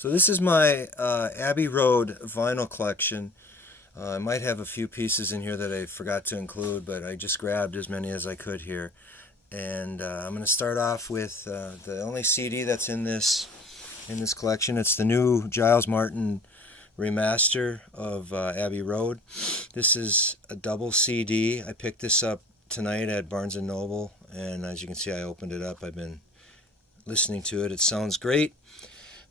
So this is my Abbey Road vinyl collection. I might have a few pieces in here that I forgot to include, but I just grabbed as many as I could here. And I'm going to start off with the only CD that's in this collection. It's the new Giles Martin remaster of Abbey Road. This is a double CD. I picked this up tonight at Barnes & Noble, and as you can see, I opened it up. I've been listening to it. It sounds great.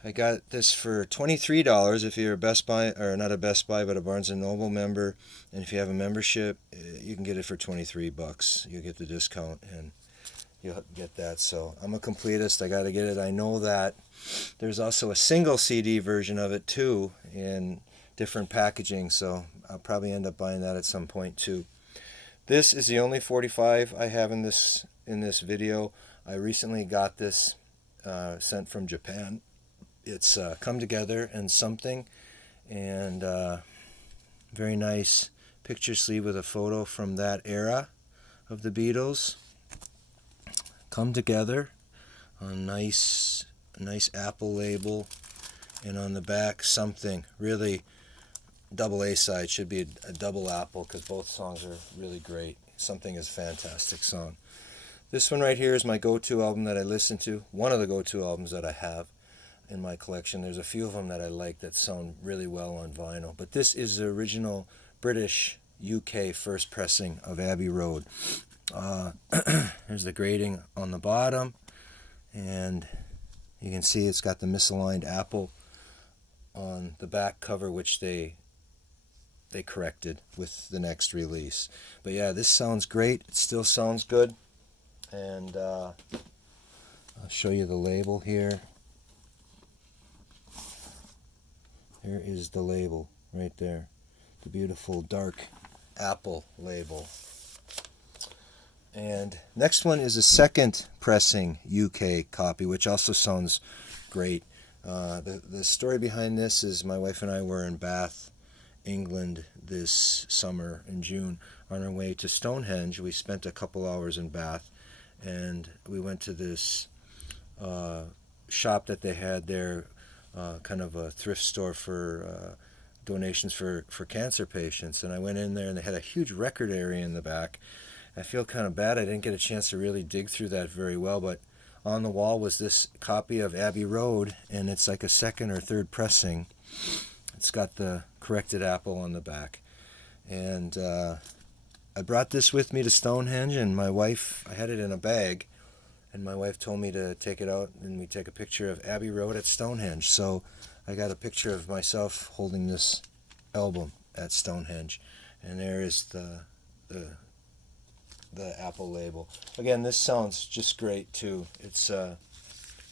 I got this for $23 if you're a Best Buy, or not a Best Buy, but a Barnes & Noble member. And if you have a membership, you can get it for $23. You'll get the discount and you'll get that. So I'm a completist. I got to get it. I know that there's also a single CD version of it too in different packaging. So I'll probably end up buying that at some point too. This is the only 45 I have in this video. I recently got this sent from Japan. It's Come Together and Something, and very nice picture sleeve with a photo from that era of the Beatles. Come Together, a nice Apple label, and on the back Something. Really, double A side should be a double Apple because both songs are really great. Something is a fantastic song. This one right here is my go-to album that I listen to. One of the go-to albums that I have in my collection. There's a few of them that I like that sound really well on vinyl, but this is the original British UK first pressing of Abbey Road. There's the grading on the bottom, and you can see it's got the misaligned apple on the back cover, which they corrected with the next release. But yeah, this sounds great. It still sounds good, and I'll show you the label here. Here is the label right there, the beautiful dark apple label. And next one is a second pressing UK copy, which also sounds great. The story behind this is my wife and I were in Bath, England this summer in June on our way to Stonehenge. We spent a couple hours in Bath, and we went to this shop that they had there, kind of a thrift store for donations for cancer patients. And I went in there, and they had a huge record area in the back. I feel kind of bad I didn't get a chance to really dig through that very well, but on the wall was this copy of Abbey Road, and it's like a second or third pressing. It's got the corrected apple on the back. And I brought this with me to Stonehenge, and I had it in a bag, and my wife told me to take it out and we take a picture of Abbey Road at Stonehenge. So I got a picture of myself holding this album at Stonehenge, and there is the Apple label. Again, this sounds just great too. It's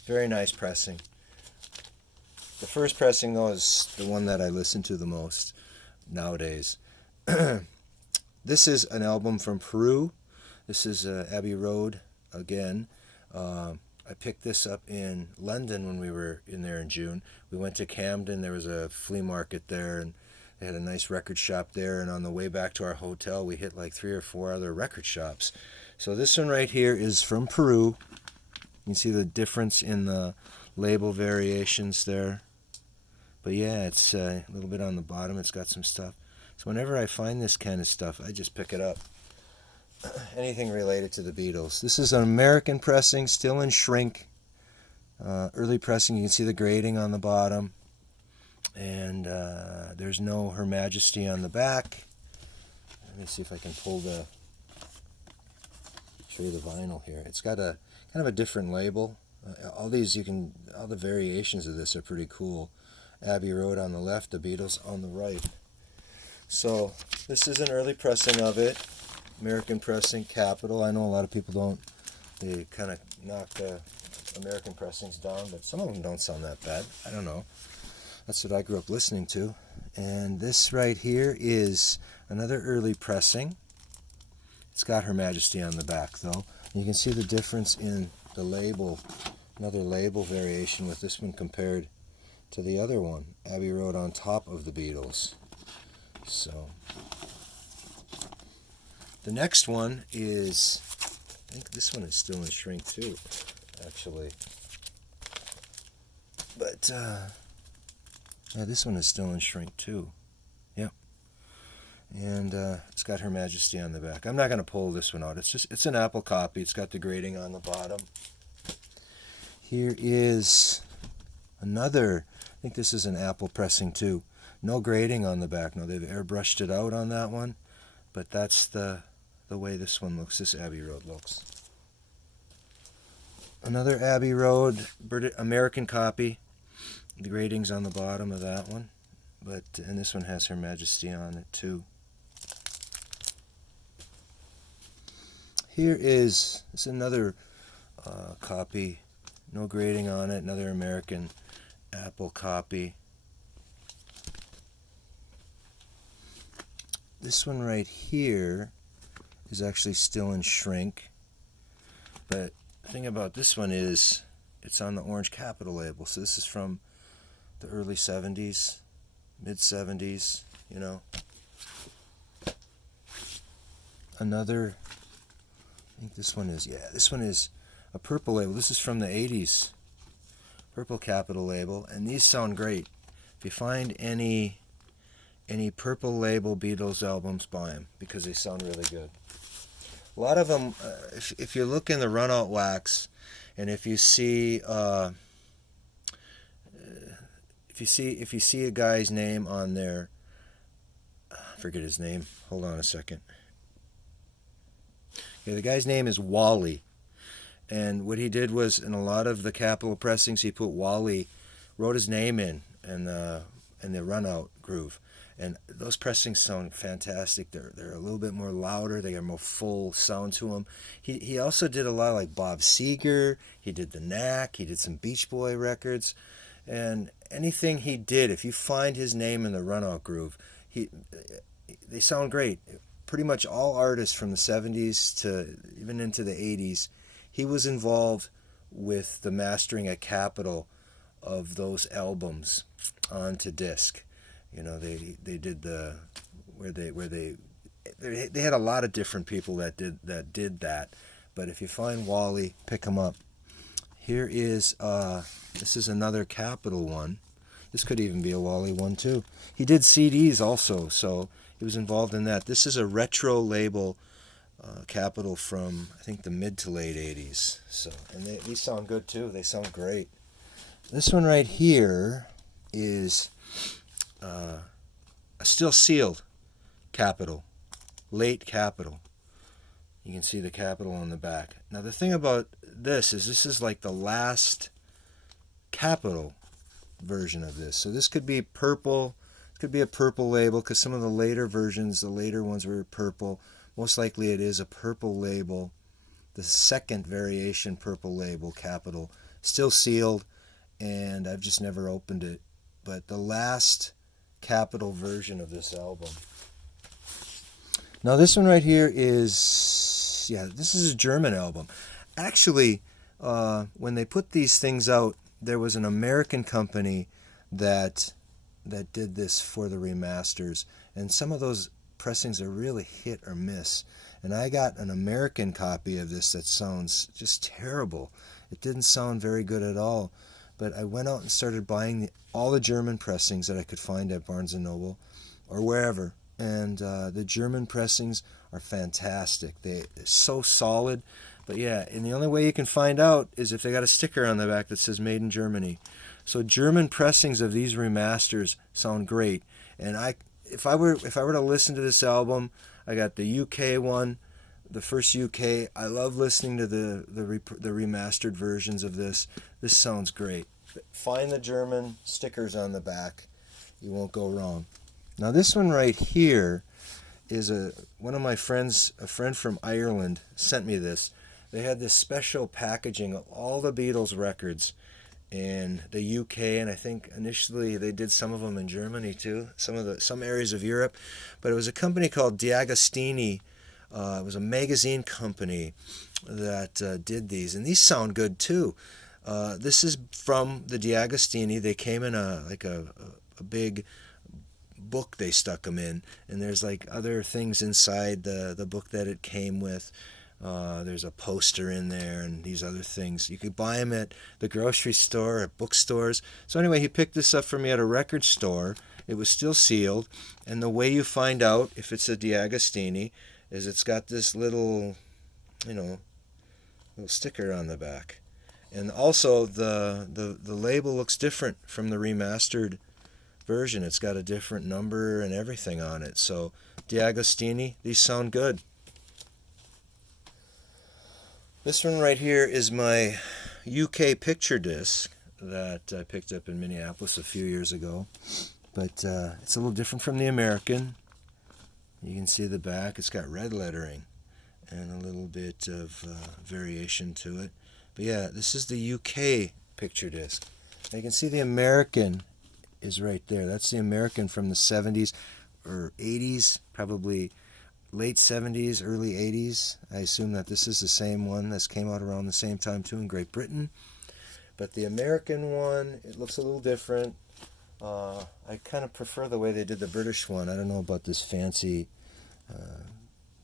very nice pressing. The first pressing though is the one that I listen to the most nowadays. This is an album from Peru. This is Abbey Road again. I picked this up in London when we were in there in June. We went to Camden. There was a flea market there, and they had a nice record shop there. And on the way back to our hotel, we hit like 3 or 4 other record shops. So this one right here is from Peru. You can see the difference in the label variations there. But yeah, it's a little bit on the bottom. It's got some stuff. So whenever I find this kind of stuff, I just pick it up. Anything related to the Beatles. This is an American pressing, still in shrink. Early pressing, you can see the grading on the bottom. And there's no Her Majesty on the back. Let me see if I can show you the vinyl here. It's got a kind of a different label. All the variations of this are pretty cool. Abbey Road on the left, the Beatles on the right. So this is an early pressing of it. American pressing, capital. I know a lot of people don't. They kind of knock American pressings down, but some of them don't sound that bad. I don't know. That's what I grew up listening to. And this right here is another early pressing. It's got Her Majesty on the back, though. You can see the difference in the label. Another label variation with this one compared to the other one. Abbey Road on top of the Beatles. So the next one is, I think this one is still in shrink too, actually. But Yeah, this one is still in shrink too. Yep. And it's got Her Majesty on the back. I'm not going to pull this one out. It's an Apple copy. It's got the grading on the bottom. Here is another, I think this is an Apple pressing too. No grading on the back. No, they've airbrushed it out on that one. But that's the way this one looks, this Abbey Road looks. Another Abbey Road American copy. The grading's on the bottom of that one. And this one has Her Majesty on it too. Here is another copy. No grading on it. Another American Apple copy. This one right here is actually still in shrink. But the thing about this one is it's on the orange Capitol label. So this is from the early 70s, mid 70s, you know. Another, I think this one is a purple label. This is from the 80s. Purple Capitol label. And these sound great. If you find any purple label Beatles albums, buy them because they sound really good. A lot of them, if you look in the runout wax, and if you see a guy's name on there, I forget his name. Hold on a second. Yeah, the guy's name is Wally, and what he did was in a lot of the Capitol pressings, he put Wally, wrote his name in the runout groove. And those pressings sound fantastic. They're a little bit more louder. They got more full sound to them. He also did a lot like Bob Seger. He did the Knack. He did some Beach Boy records. And anything he did, if you find his name in the runout groove, they sound great. Pretty much all artists from the 70s to even into the 80s, he was involved with the mastering at Capitol of those albums onto disc. You know, they did they had a lot of different people that did that. But if you find Wally, pick him up. Here is this is another Capitol one. This could even be a Wally one too. He did CDs also, so he was involved in that. This is a retro label Capitol from I think the mid to late 80s. So these sound good too. They sound great. This one right here is a still sealed Capitol, late Capitol. You can see the Capitol on the back. Now the thing about this is like the last Capitol version of this. So this could be purple. It could be a purple label because some of the later versions, the later ones were purple. Most likely it is a purple label. The second variation purple label Capitol, still sealed, and I've just never opened it. But the last Capitol version of this album. Now this one right here is, this is a German album. Actually, when they put these things out, there was an American company that did this for the remasters, and some of those pressings are really hit or miss. And I got an American copy of this that sounds just terrible. It didn't sound very good at all. But I went out and started buying all the German pressings that I could find at Barnes & Noble or wherever. And the German pressings are fantastic. They're so solid. But yeah, and the only way you can find out is if they got a sticker on the back that says Made in Germany. So German pressings of these remasters sound great. And if I were to listen to this album, I got the UK one, the first UK. I love listening to the remastered versions of this. This sounds great. Find the German stickers on the back. You won't go wrong. Now this one right here is one of my friends, a friend from Ireland, sent me this. They had this special packaging of all the Beatles records in the UK, and I think initially they did some of them in Germany too, some areas of Europe. But it was a company called D'Agostini. It was a magazine company that did these, and these sound good too. This is from the D'Agostini. They came in a big book they stuck them in, and there's like other things inside the book that it came with. There's a poster in there and these other things. You could buy them at the grocery store, at bookstores. So anyway, he picked this up for me at a record store. It was still sealed. And the way you find out if it's a DeAgostini is it's got this little, little sticker on the back. And also the label looks different from the remastered version. It's got a different number and everything on it. So DeAgostini, these sound good. This one right here is my UK picture disc that I picked up in Minneapolis a few years ago. But it's a little different from the American. You can see the back. It's got red lettering and a little bit of variation to it. But yeah, this is the UK picture disc. Now you can see the American is right there. That's the American from the 70s or 80s, probably late 70s, early 80s. I assume that this is the same one that came out around the same time too in Great Britain. But the American one, it looks a little different. I kind of prefer the way they did the British one. I don't know about this fancy,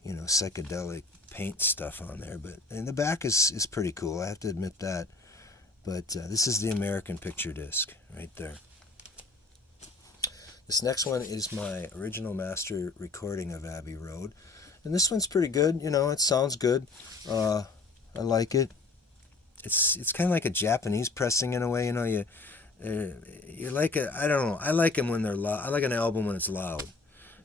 psychedelic paint stuff on there, but in the back is pretty cool. I have to admit that. But this is the American picture disc right there. This next one is my original master recording of Abbey Road, and this one's pretty good. It sounds good. I like it. It's kind of like a Japanese pressing in a way. You like it. I don't know. I like them when they're loud. I like an album when it's loud.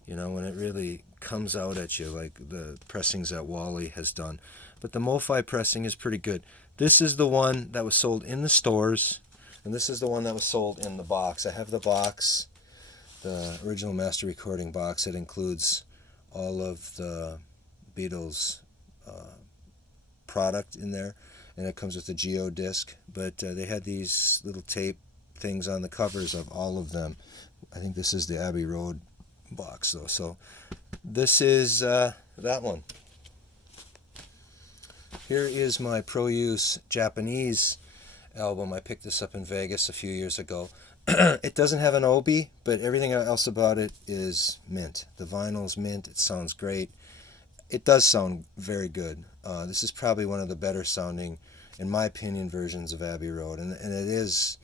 When it really comes out at you, like the pressings that Wally has done. But the MoFi pressing is pretty good. This is the one that was sold in the stores, and this is the one that was sold in the box. I have the box, the original master recording box. It includes all of the Beatles product in there, and it comes with a Geo disc. But they had these little tape things on the covers of all of them. I think this is the Abbey Road box though. So this is that one. Here is my Pro Use Japanese album. I picked this up in Vegas a few years ago. It doesn't have an Obi, but everything else about it is mint. The vinyl's mint. It sounds great. It does sound very good. This is probably one of the better sounding, in my opinion, versions of Abbey Road, and it is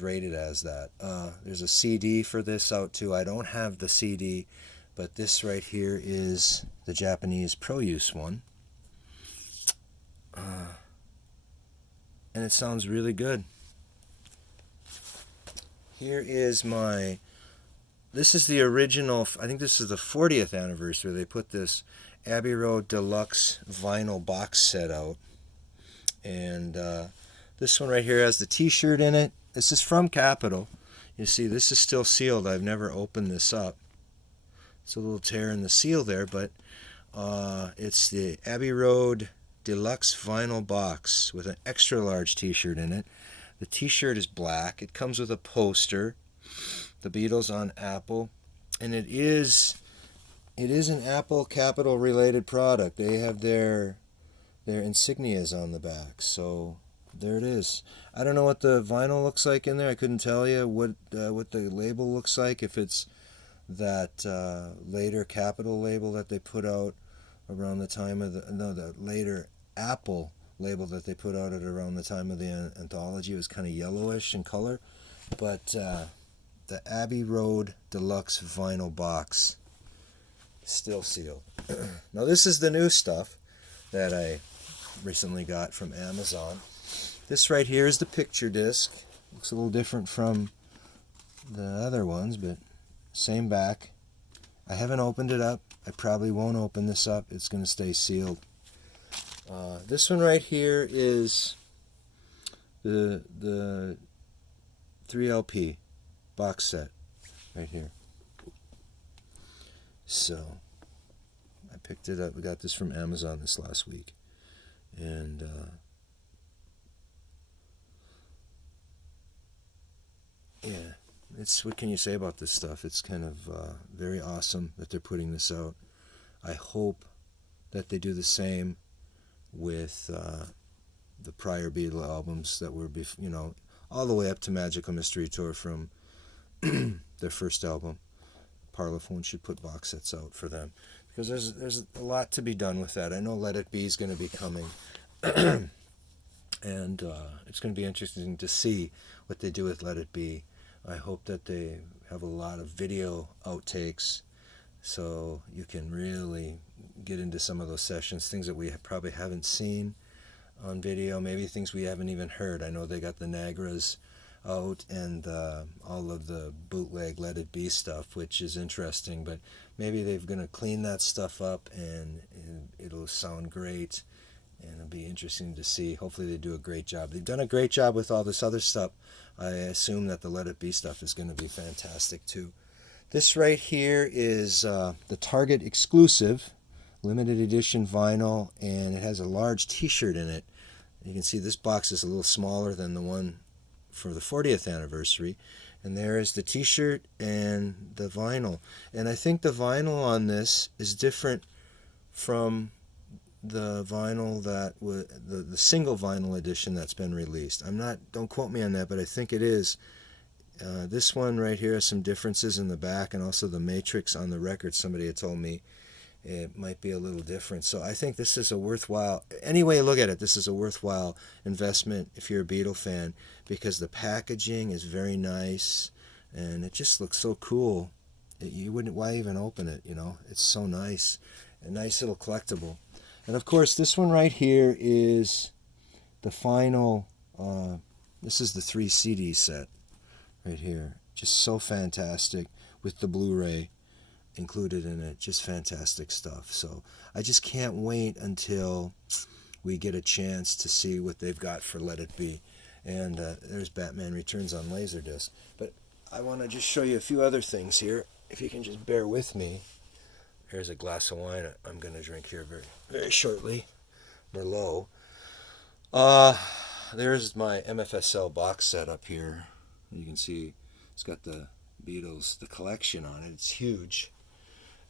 rated as that. There's a CD for this out too. I don't have the CD, but this right here is the Japanese Pro Use one. And it sounds really good. Here is this is the original, I think this is the 40th anniversary. They put this Abbey Road Deluxe vinyl box set out. And this one right here has the t-shirt in it. This is from Capitol. You see, this is still sealed. I've never opened this up. It's a little tear in the seal there, but it's the Abbey Road Deluxe vinyl box with an extra large t-shirt in it. The t-shirt is black. It comes with a poster, the Beatles on Apple, and it is an Apple Capitol related product. They have their insignias on the back, so there it is. I don't know what the vinyl looks like in there. I couldn't tell you what the label looks like, if it's that later Capitol label that they put out around the time of the later Apple label that they put out at around the time of the anthology. It was kind of yellowish in color, but the Abbey Road Deluxe vinyl box, still sealed. Now this is the new stuff that I recently got from Amazon. This right here is the picture disc. Looks a little different from the other ones, but same back. I haven't opened it up. I probably won't open this up. It's going to stay sealed. This one right here is the 3LP box set right here. So I picked it up. We got this from Amazon this last week, and yeah, what can you say about this stuff? It's kind of very awesome that they're putting this out. I hope that they do the same with the prior Beatle albums that were, all the way up to Magical Mystery Tour from their first album. Parlophone should put box sets out for them. because there's a lot to be done with that. I know Let It Be is going to be coming, and it's going to be interesting to see what they do with Let It Be. I hope that they have a lot of video outtakes, so you can really get into some of those sessions, things that we probably haven't seen on video, maybe things we haven't even heard. I know they got the Nagras out and all of the bootleg Let It Be stuff, which is interesting, but maybe they're going to clean that stuff up and it'll sound great, and it'll be interesting to see. Hopefully they do a great job. They've done a great job with all this other stuff. I assume that the Let It Be stuff is going to be fantastic too. This right here is the Target exclusive limited edition vinyl, and it has a large t-shirt in it. You can see this box is a little smaller than the one for the 40th anniversary, and there is the t-shirt and the vinyl. And I think the vinyl on this is different from the vinyl that the single vinyl edition that's been released. Don't quote me on that, but I think it is. This one right here has some differences in the back, and also the matrix on the record, somebody had told me it might be a little different. So I think this is a worthwhile, any way you look at it, this is a worthwhile investment if you're a Beatle fan, because the packaging is very nice and it just looks so cool. You wouldn't, why even open it, you know? It's so nice. A nice little collectible. And of course this one right here is the final, this is the 3 CD set right here. Just so fantastic with the Blu-ray included in it. Just fantastic stuff. So I just can't wait until we get a chance to see what they've got for Let It Be. And there's Batman Returns on Laserdisc. But I want to just show you a few other things here, if you can just bear with me. Here's a glass of wine I'm going to drink here very, very shortly. Merlot. There's my MFSL box set up here. You can see it's got the Beatles, the collection on it. It's huge.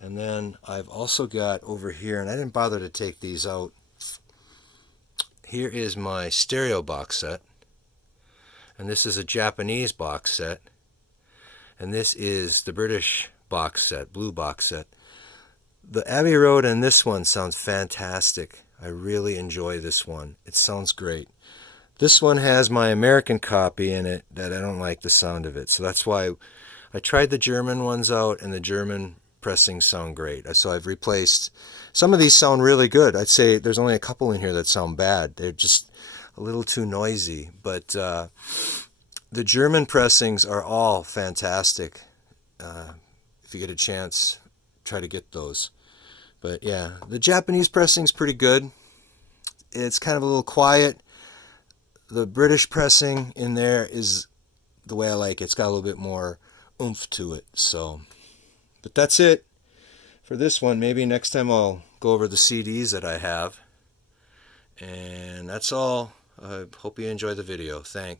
And then I've also got over here, and I didn't bother to take these out. Here is my stereo box set. And this is a Japanese box set. And this is the British box set, blue box set. The Abbey Road and this one sounds fantastic. I really enjoy this one. It sounds great. This one has my American copy in it that I don't like the sound of it. So that's why I tried the German ones out, and the German pressings sound great. So I've replaced, some of these sound really good. I'd say there's only a couple in here that sound bad. They're just a little too noisy. But the German pressings are all fantastic. If you get a chance, try to get those. But yeah, the Japanese pressing's pretty good. It's kind of a little quiet. The British pressing in there is the way I like it. It's got a little bit more oomph to it. So, but that's it for this one. Maybe next time I'll go over the CDs that I have. And that's all. I hope you enjoy the video. Thanks.